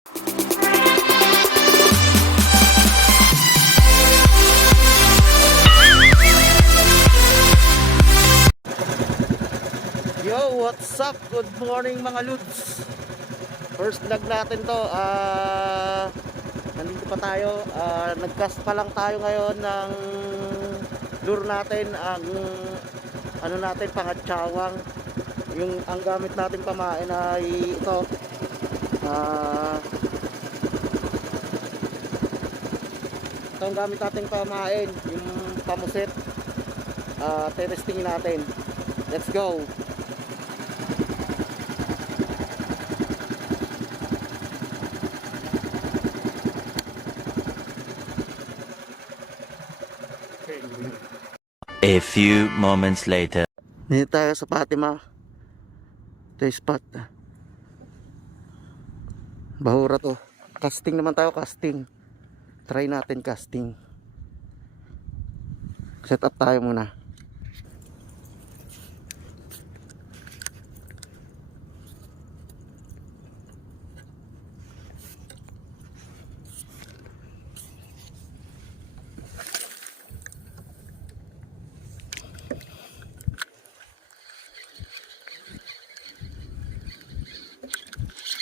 Yo, what's up? Good morning mga Lods. First vlog natin to. Nandito pa tayo. Nagcast pa lang tayo ngayon ng lure natin. Ang ano natin, pangatsawang. Yung ang gamit natin pamain ay ito. Ito ang gamit natin pamain, yung pamusit. Testingin natin. Let's go. A few moments later. Dito tayo sa Fatima. Ito yung spot. Bahura to. Casting naman tayo, casting. Try natin casting. Set up tayo muna.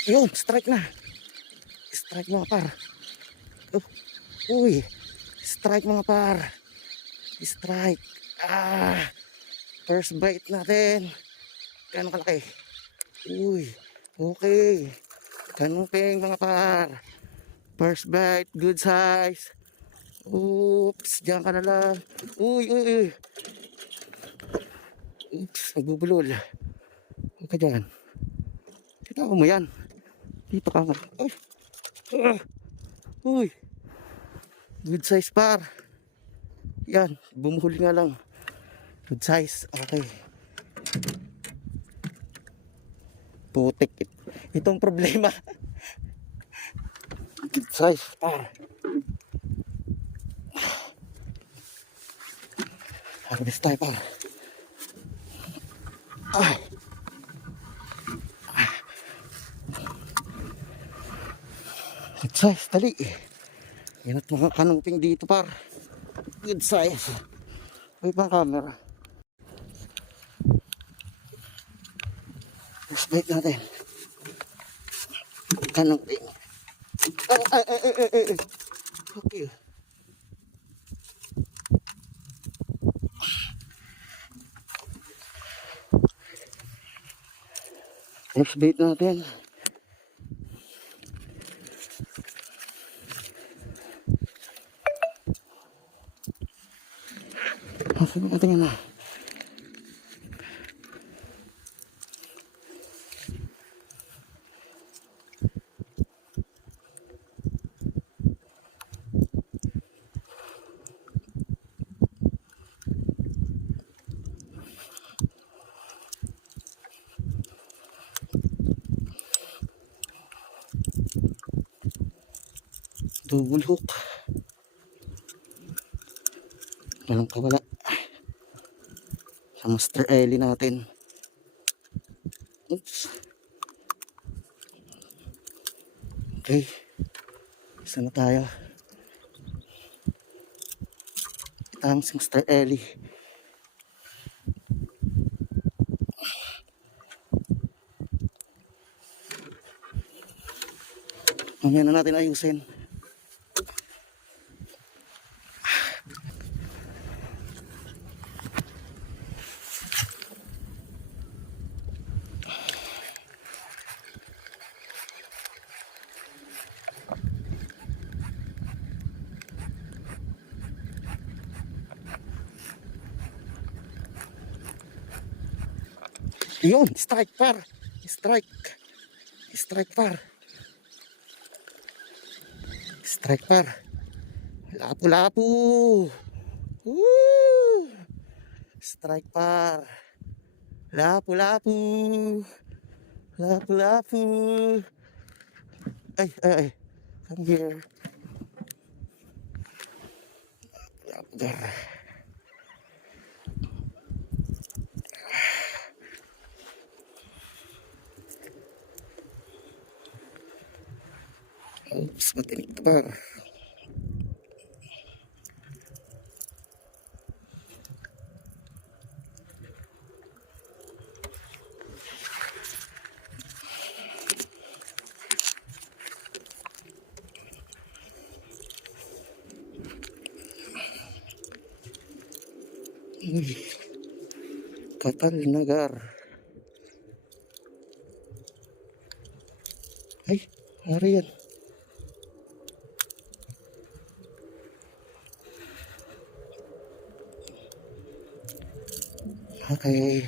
Yun, strike na. Strike mga par. Uy, strike mga par. Strike. First bite natin. Gano'ng kalaki? Uy, okay. Kanuping mga par. First bite, good size. Oops, diyan ka na lang. Uy. Oops, nagbubulol. Huwag ka dyan. Kita mo yan. Dito ka. Uy. Good size par. Yan, bumuhuli nga lang. Good size. Okay. Putik. Itong problema. Good size par. Harvest tayo par. Good size, tali. Yan at mga kanuping dito par. Good size. May pang camera. First bite natin. Kanuping. Okay. First bite natin. Tingnan na. Double hook. Walang kawala. Sa Master Ellie natin. Oops. Okay. Isa na tayo. Itang si Master Ellie. Mamaya na natin ayusin. Yun, strike par. Strike par. Strike par. Lapu-lapu. Strike par. Lapu-lapu. Lapu-lapu. Ay. Come here. There. Oops, matinik to par. Uy, kapal nagar. Ay, ano yan? Okay.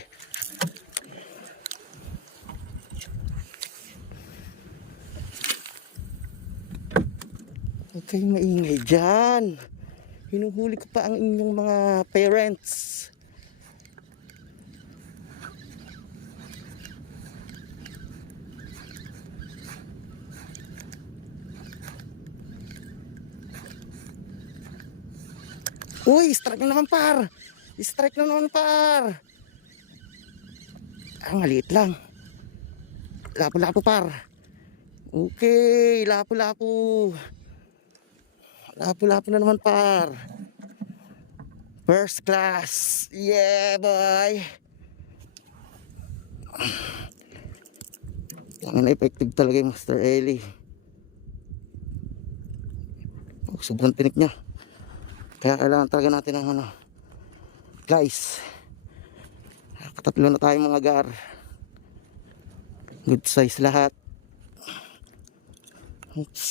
Huwag kayong maingay dyan. Hinuhuli ko pa ang inyong mga parents. Uy, strike na naman par. Strike na naman par. Ah, maliit lang. Lapo-lapo par. Okay, lapo-lapo. Lapo-lapo na naman par. First class. Yeah, boy. Ang effective talaga yung Master Ellie. Oh, sobrang tinik niya. Kaya kailangan talaga natin ng ano. Guys, katatlo na tayong mga gar. Good size lahat. Oops.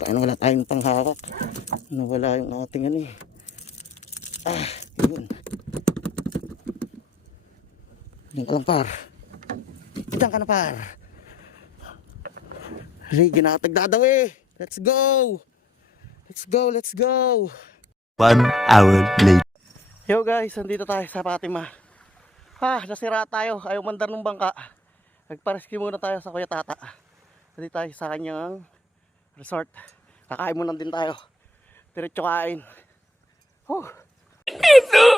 Tayo na wala tayong panghawak. Nawala yung ating ano eh. Ah, yun. Diyan ka lang par. Diyan ka na par. Ray, ginatagda daw eh. Let's go. Let's go, let's go. 1 hour later. Yo guys, nandito tayo sa Fatima. Nasira tayo. Ayaw mandar ng bangka. Nagpa-rescue muna tayo sa Kuya Tata. Nandito tayo sa kanyang resort. Kakain muna din tayo. Diretso kain. Ito!